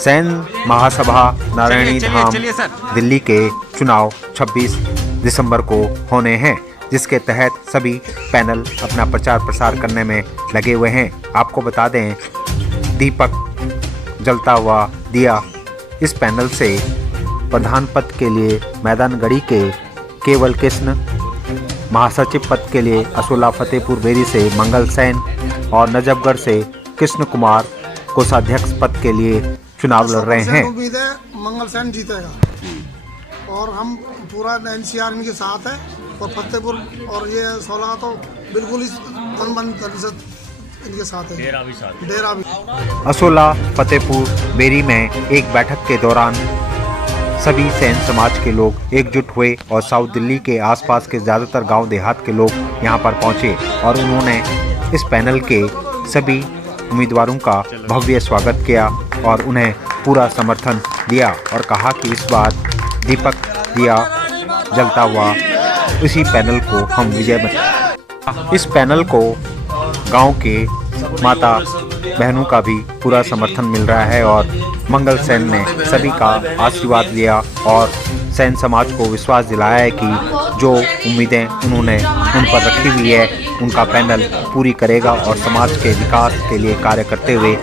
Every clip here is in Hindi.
सैन महासभा नारायणी धाम दिल्ली के चुनाव 26 दिसंबर को होने हैं, जिसके तहत सभी पैनल अपना प्रचार प्रसार करने में लगे हुए हैं। आपको बता दें, दीपक जलता हुआ दिया इस पैनल से प्रधान पद के लिए मैदानगढ़ी के केवल कृष्ण, महासचिव पद के लिए असोला फतेहपुर बेरी से मंगल सैन और नजफगढ़ से कृष्ण कुमार कोषाध्यक्ष पद के लिए चुनाव लड़ रहे हैं। उम्मीद है मंगल सैन जीतेगा और हम पूरा एनसीआर इनके साथ है और फतेहपुर और ये 16 तो बिल्कुल ही तन प्रतिशत इनके साथ है। डेरा भी। असोला फतेहपुर बेरी में एक बैठक के दौरान सभी सैन समाज के लोग एकजुट हुए और साउथ दिल्ली के आसपास के ज़्यादातर गांव देहात के लोग यहां पर पहुंचे और उन्होंने इस पैनल के सभी उम्मीदवारों का भव्य स्वागत किया और उन्हें पूरा समर्थन दिया और कहा कि इस बार दीपक दिया जलता हुआ इसी पैनल को हम विजय बनाएंगे। इस पैनल को गांव के माता बहनों का भी पूरा समर्थन मिल रहा है और मंगल सैन ने सभी का आशीर्वाद लिया और सैन समाज को विश्वास दिलाया है कि जो उम्मीदें उन्होंने उन पर रखी हुई है उनका पैनल पूरी करेगा और समाज के विकास के लिए कार्य करते हुए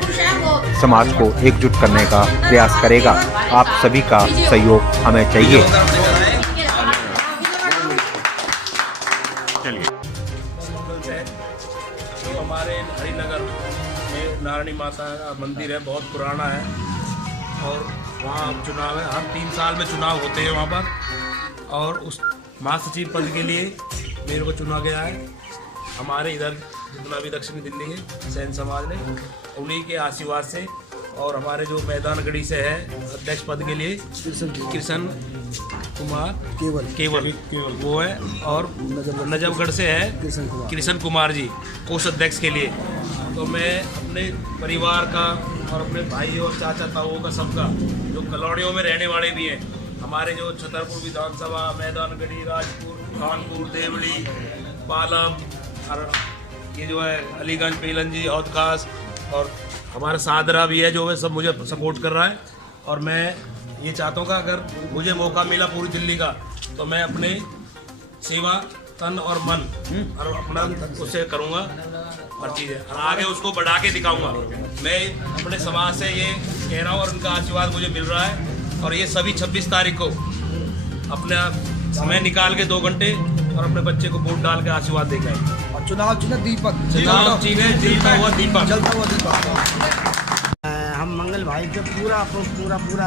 समाज को एकजुट करने का प्रयास करेगा। आप सभी का सहयोग हमें चाहिए। जो हमारे हरिनगर में नारायणी माता का मंदिर है, बहुत पुराना है और वहाँ चुनाव है। हर 3 साल में चुनाव होते हैं वहाँ पर और उस महासचिव पद के लिए मेरे को चुना गया है। हमारे इधर जितना भी दक्षिणी दिल्ली के सैन समाज ने उन्हीं के आशीर्वाद से और हमारे जो मैदानगढ़ी से है अध्यक्ष पद के लिए कृष्ण कुमार केवल वो है और नजफगढ़ से है कृष्ण कुमार जी कोषाध्यक्ष के लिए। तो मैं अपने परिवार का और अपने भाई और चाचा ताऊओं का सबका जो कलौड़ियों में रहने वाले भी हैं, हमारे जो छतरपुर विधानसभा, मैदानगढ़ी, राजपुर, कानपुर, देवली, पालम और ये जो है अलीगंज, पेलंजी, औद खास और हमारा सादरा भी है जो है, सब मुझे सपोर्ट कर रहा है। और मैं ये चाहता हूँ कि अगर मुझे मौका मिला पूरी दिल्ली का तो मैं अपने सेवा तन और मन और अपना उससे करूँगा हर चीज़ है और आगे उसको बढ़ा के दिखाऊंगा। मैं अपने समाज से ये कह रहा हूँ और उनका आशीर्वाद मुझे मिल रहा है और ये सभी 26 तारीख को अपना समय निकाल के 2 घंटे और अपने बच्चे को वोट डाल के आशीर्वाद देगा। और चुनाव चिन्ह दीपक, चुनाव चिन्ह जलता हुआ दीपक। हम मंगल भाई पे पूरा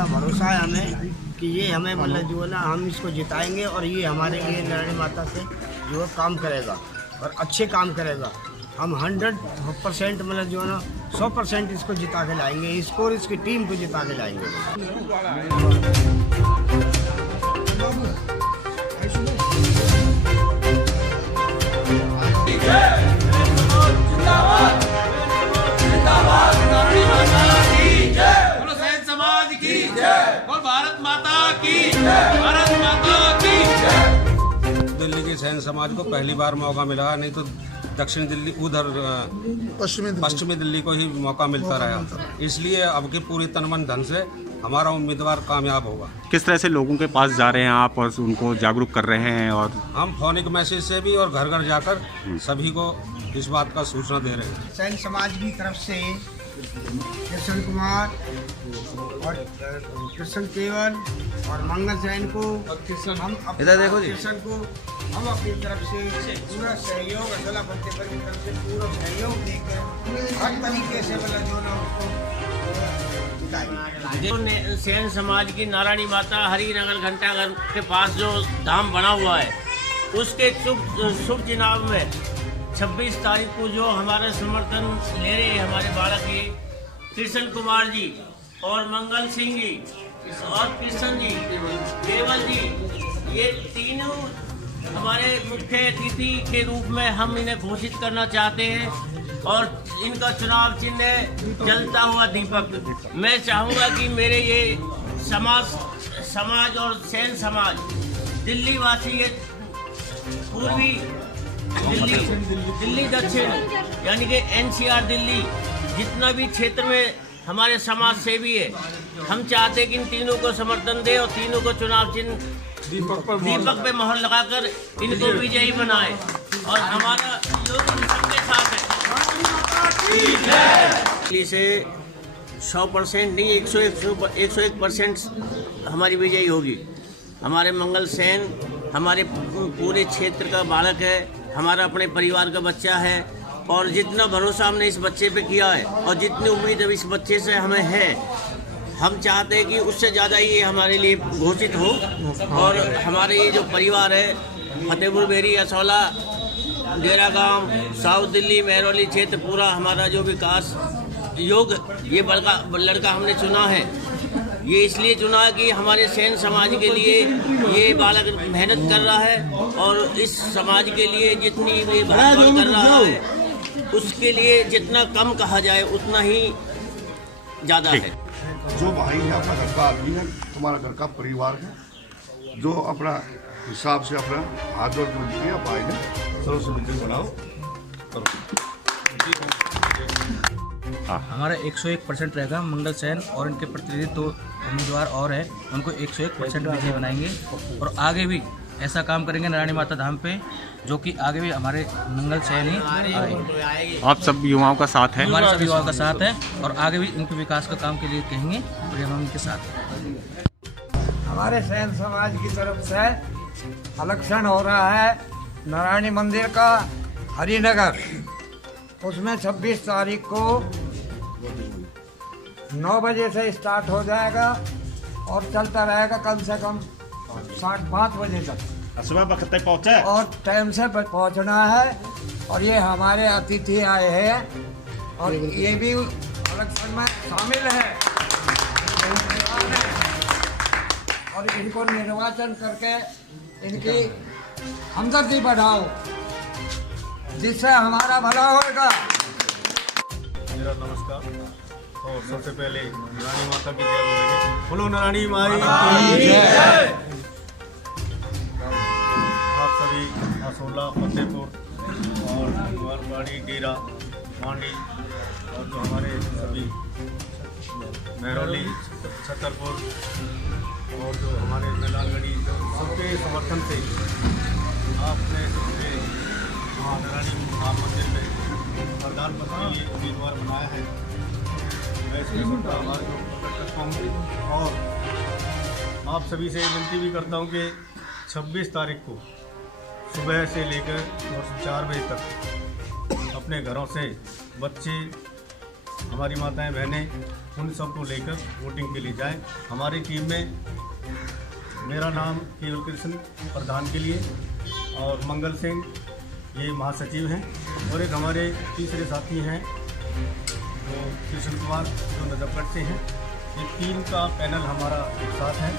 भरोसा है हमें कि ये हमें मतलब जो है ना हम इसको जिताएंगे और ये हमारे लिए नारायणी माता से जो है काम करेगा और अच्छे काम करेगा। हम 100% मतलब जो है ना 100% इसको जिता के लाएंगे, इसको और इसकी टीम को जिता के लाएंगे। भारत माता की दिल्ली के सैन समाज को पहली बार मौका मिला, नहीं तो दक्षिण दिल्ली उधर पश्चिमी दिल्ली को ही मौका मिलता रहा। इसलिए अब की पूरी तन मन धन से हमारा उम्मीदवार कामयाब होगा। किस तरह से लोगों के पास जा रहे हैं आप और उनको जागरूक कर रहे हैं? और हम फोनिक मैसेज से भी और घर घर जाकर सभी को इस बात का सूचना दे रहे हैं। सैन समाज की तरफ से कृष्ण कुमार और कृष्ण केवल और मंगल सैन को हम इधर देखो जी, कृष्ण को हम अपनी तरफ से पूरा सहयोग, असोला फतेहपुर की तरफ से पूरा सहयोग देकर हर तरीके से मतलब जो ना उसको सैन समाज की नारायणी माता हरिनगर घंटाघर के पास जो धाम बना हुआ है उसके शुभ चुनाव में 26 तारीख को जो हमारे समर्थन ले रहे हैं हमारे बालक के कृष्ण कुमार जी और मंगल सिंह जी और कृष्ण जी केवल जी, ये तीनों हमारे मुख्य अतिथि के रूप में हम इन्हें घोषित करना चाहते हैं और इनका चुनाव चिन्ह जलता हुआ दीपक। मैं चाहूँगा कि मेरे ये समाज और सैन समाज दिल्ली वासी, ये पूर्वी दिल्ली दक्षिण यानी कि एनसीआर दिल्ली जितना भी क्षेत्र में हमारे समाज सेवी है हम चाहते कि इन तीनों को समर्थन दे और तीनों को चुनाव चिन्ह दीपक पे मोहर लगाकर इनको विजयी बनाए और हमारा लोग सबके साथ है। से 100% नहीं 101% हमारी विजयी होगी। हमारे मंगल सेन हमारे पूरे क्षेत्र का बालक है, हमारा अपने परिवार का बच्चा है और जितना भरोसा हमने इस बच्चे पे किया है और जितनी उम्मीद अब इस बच्चे से हमें है, हम चाहते हैं कि उससे ज़्यादा ये हमारे लिए घोषित हो और हमारे ये जो परिवार है फतेहपुर बेरी असौला डेरा गांव साउथ दिल्ली महरौली क्षेत्र पूरा हमारा जो विकास योग ये लड़का हमने चुना है। ये इसलिए चुना है कि हमारे सेन समाज के लिए ये बालक मेहनत कर रहा है और इस समाज के लिए जितनी ये भागदौड़ कर रहा है उसके लिए जितना कम कहा जाए उतना ही ज़्यादा है। जो भाई है अपना घर का आदमी है, तुम्हारा घर का परिवार है, जो अपना हिसाब से अपना हाथ जोड़ के दिया भाई ने सर्व सुविधा बनाओ करो। हमारा 101% रहेगा। मंगल सेन और इनके प्रतिनिधि तो उम्मीदवार और हैं, उनको 101% विजय बनाएंगे और आगे भी ऐसा काम करेंगे नारायणी माता धाम पे जो कि आगे भी हमारे मंगल सेन ही आएंगे। आप सब युवाओं का साथ है? हमारे सभी युवाओं का साथ है और आगे भी इनके विकास का काम के लिए कहेंगे और हम उनके साथ हैं। हमारे सेन समाज की तरफ से इलेक्शन हो रहा है नारायणी मंदिर का हरिनगर, उसमें 26 तारीख को 9 बजे से स्टार्ट हो जाएगा और चलता रहेगा कम से कम 5 बजे तक। सुबह वक्त तक पहुँचे और टाइम से पहुंचना है और ये हमारे अतिथि आए हैं और ये भी इलेक्शन में शामिल है और इनको निर्वाचन करके इनकी हमदर्दी बढ़ाओ जिससे हमारा भला होगा। मेरा नमस्कार और सबसे पहले नारायणी माता की जय बोलेंगे। बोलो नारायणी माई की जय। आप सभी असोला फतेहपुर और कुंवरबाड़ी डेरा मांडी और जो हमारे सभी महरौली छतरपुर और जो हमारे मैदानगढ़ी सबके समर्थन से आपने सबसे वहाँ नारायणी धाम मंदिर में प्रधान पद के लिए उम्मीदवार बनाया है। मैं इसमें सबका आभार प्रकट करता हूँ और आप सभी से विनती भी करता हूँ कि 26 तारीख को सुबह से लेकर और 4 बजे तक अपने घरों से बच्चे हमारी माताएं बहनें उन सबको लेकर वोटिंग के लिए जाएं। हमारी टीम में मेरा नाम केवल कृष्ण प्रधान के लिए और मंगल सिंह ये महासचिव हैं और एक हमारे तीसरे साथी हैं जो कृष्ण कुमार जो नजफगढ़ से हैं। ये 3 का पैनल हमारा साथ है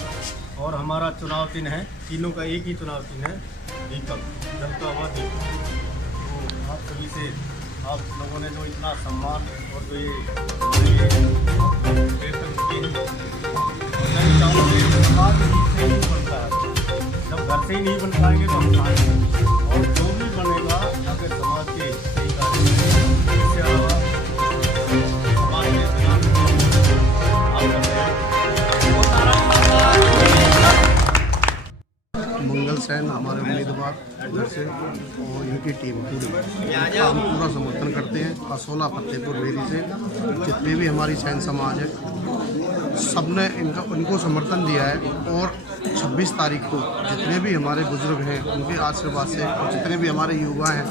और हमारा चुनाव चिन्ह है, तीनों का एक ही चुनाव चिन्ह है दीपक, जलता हुआ दीपक। तो आप सभी से आप लोगों ने जो इतना सम्मान और जो ये क्षेत्र किए हैं, मैं चाहूँगी समाज से ही बनता है, जब घर से ही नहीं बन पाएंगे तो हम खाएंगे और जो भी बनेगा अगर समाज के सही कार्य इसके अलावा समाज के मंगल सेन हमारे उम्मीदवार इधर से और इनकी टीम पूरी हम पूरा समर्थन करते हैं। असोला फतेहपुर बेरी से जितने भी हमारी सैन समाज है सबने इनको समर्थन दिया है और 26 तारीख को जितने भी हमारे बुजुर्ग हैं उनके आशीर्वाद से और जितने भी हमारे युवा हैं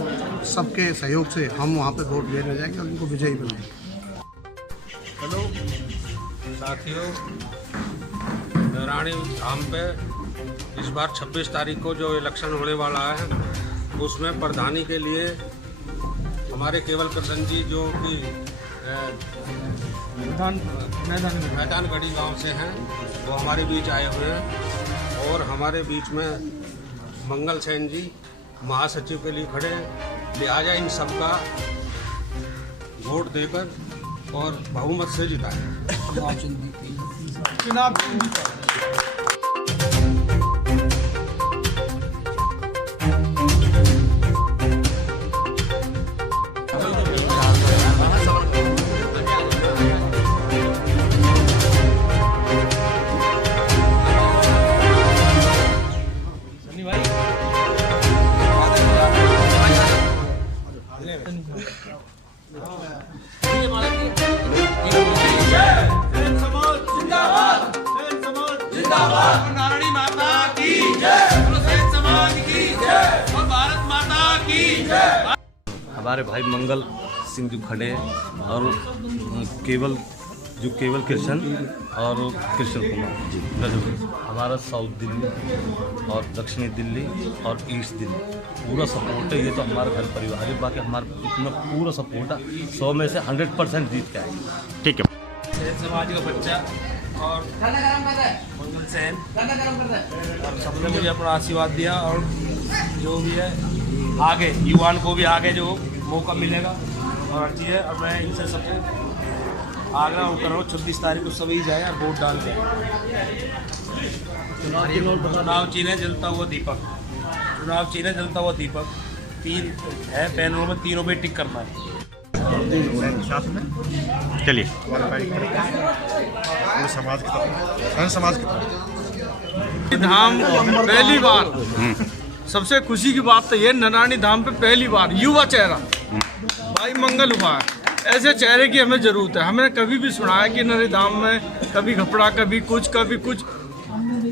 सबके सहयोग से हम वहाँ पे वोट देने जाएंगे और इनको विजयी बनाएंगे। हेलो साथियों, नारायणी धाम पे इस बार 26 तारीख को जो इलेक्शन होने वाला है उसमें प्रधानी के लिए हमारे केवल कृष्ण जी जो कि मैदानगढ़ी गांव से हैं वो हमारे बीच आए हुए हैं और हमारे बीच में मंगल सेन जी महासचिव के लिए खड़े हैं। लिहाजा इन सबका वोट देकर और बहुमत से जिताएं। चुनाव हमारे भाई मंगल सिंह जो खड़े हैं और केवल कृष्ण और कृष्ण कुमार जी, हमारा साउथ दिल्ली और दक्षिणी दिल्ली और ईस्ट दिल्ली पूरा सपोर्ट है। ये तो हमारा घर परिवार है, बाकी हमारा इतना पूरा सपोर्ट है, 100 में से 100% जीत के आएंगे। ठीक है। सैन समाज का बच्चा और मंगल सेन और सबने मुझे अपना आशीर्वाद दिया, और जो भी है आगे युवाओं को भी आगे जो मौका मिलेगा और हर चीज़ है। और मैं इनसे सबसे आग्रह कर रहा हूँ 26 तारीख को सभी जाए और वोट डाल दें। चुनाव चिन्ह जलता हुआ दीपक, चुनाव चिन्ह जलता हुआ दीपक, 3 है पैनलों में, तीनों पे टिक करना है। चलिए समाज की तरफ, समाज की तरफ धाम पहली बार, सबसे खुशी की बात तो ये नारायणी धाम पे पहली बार युवा चेहरा भाई मंगल हुआ है। ऐसे चेहरे की हमें ज़रूरत है। हमें कभी भी सुना है कि नारायणी धाम में कभी घपड़ा, कभी कुछ,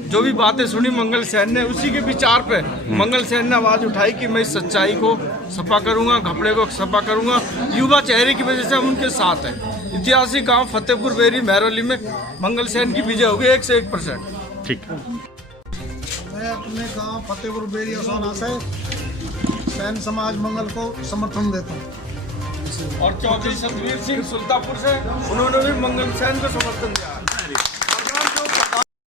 जो भी बातें सुनी मंगल सेन ने, उसी के विचार पे मंगल सेन ने आवाज़ उठाई कि मैं इस सच्चाई को सफा करूंगा, घपड़े को सफा करूंगा। युवा चेहरे की वजह से हम उनके साथ हैं। ऐतिहासिक गांव फतेहपुर बेरी महरौली में मंगल सेन की विजय होगी 101%। ठीक। मैं अपने गांव फतेहपुर बेरी असोना से सैन समाज मंगल को समर्थन देता हूँ। और चौधरी सतवीर सिंह सुल्तापुर से, उन्होंने भी मंगल सेन को समर्थन दिया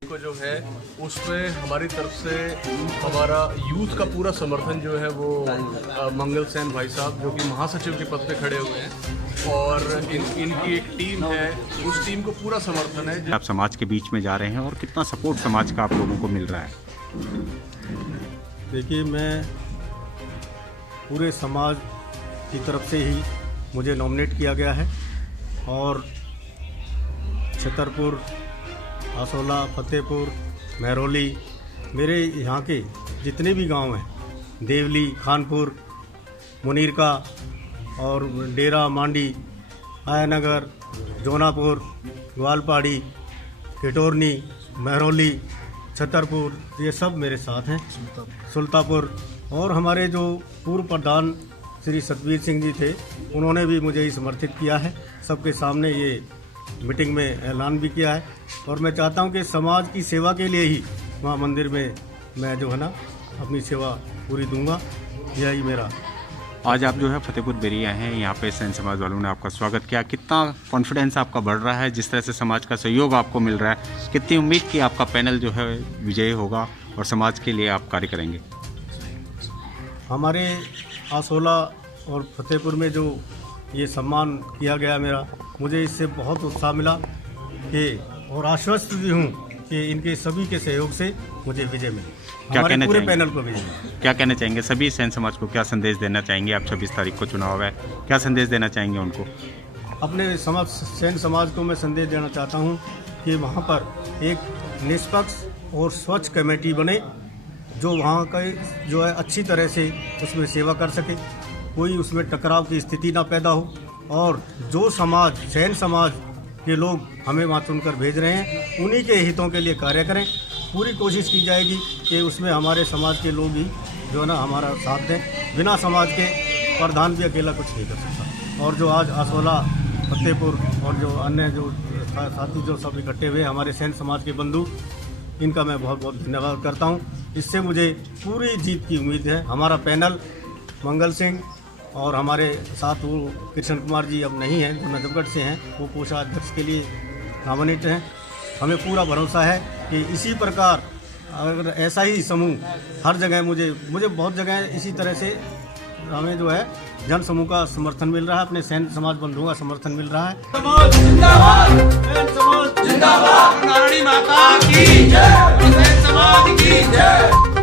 को जो है उस पर हमारी तरफ से हमारा यूथ का पूरा समर्थन जो है वो मंगल सेन भाई साहब जो कि महासचिव के पद पे खड़े हुए हैं, और इनकी एक टीम है, उस टीम को पूरा समर्थन है। आप समाज के बीच में जा रहे हैं और कितना सपोर्ट समाज का आप लोगों को मिल रहा है? देखिए, मैं पूरे समाज की तरफ से ही मुझे नॉमिनेट किया गया है, और छतरपुर, आसोला, फतेहपुर, महरौली, मेरे यहाँ के जितने भी गांव हैं, देवली, खानपुर, मुनीरका और डेरा, मांडी, आयानगर, जोनापुर, ग्वालपाड़ी, किटोरनी, महरौली, छतरपुर, ये सब मेरे साथ हैं, सुल्तापुर। और हमारे जो पूर्व प्रधान श्री सतवीर सिंह जी थे, उन्होंने भी मुझे ही समर्थित किया है, सबके सामने ये मीटिंग में ऐलान भी किया है। और मैं चाहता हूं कि समाज की सेवा के लिए ही वहाँ मंदिर में मैं जो है ना अपनी सेवा पूरी दूंगा, यही मेरा। आज आप जो है फतेहपुर बेरी आए हैं, यहाँ पे सैन समाज वालों ने आपका स्वागत किया। कितना कॉन्फिडेंस आपका बढ़ रहा है, जिस तरह से समाज का सहयोग आपको मिल रहा है, कितनी उम्मीद कि आपका पैनल जो है विजयी होगा और समाज के लिए आप कार्य करेंगे? हमारे आसोला और फतेहपुर में जो ये सम्मान किया गया मेरा, मुझे इससे बहुत उत्साह मिला कि, और आश्वस्त भी हूँ कि इनके सभी के सहयोग से मुझे विजय मिली, हमारे पूरे पैनल को विजय मिली। क्या कहना चाहेंगे सभी सैन समाज को, क्या संदेश देना चाहेंगे आप? 26 तारीख को चुनाव है, क्या संदेश देना चाहेंगे उनको? अपने सैन समाज को मैं संदेश देना चाहता हूँ कि वहाँ पर एक निष्पक्ष और स्वच्छ कमेटी बने, जो वहाँ का जो है अच्छी तरह से उसमें सेवा कर सके, कोई उसमें टकराव की स्थिति ना पैदा हो, और जो समाज, सैन समाज के लोग हमें वहाँ चुनकर भेज रहे हैं, उन्हीं के हितों के लिए कार्य करें। पूरी कोशिश की जाएगी कि उसमें हमारे समाज के लोग ही जो है ना हमारा साथ दें। बिना समाज के प्रधान भी अकेला कुछ नहीं कर सकता। और जो आज आसोला, फतेहपुर और जो अन्य जो साथी जो सब इकट्ठे हुए हमारे सैन समाज के बंधु, इनका मैं बहुत बहुत धन्यवाद करता हूँ। इससे मुझे पूरी जीत की उम्मीद है। हमारा पैनल मंगल सिंह और हमारे साथ वो कृष्ण कुमार जी अब नहीं हैं, जो नजफगढ़ से हैं, वो कोषाध्यक्ष के लिए नॉमिनेट हैं। हमें पूरा भरोसा है कि इसी प्रकार अगर ऐसा ही समूह हर जगह, मुझे बहुत जगह इसी तरह से हमें जो है जन समूह का समर्थन मिल रहा है, अपने सैन समाज बंधुओं का समर्थन मिल रहा है। नारायणी माता की जय, सैन समाज की जय।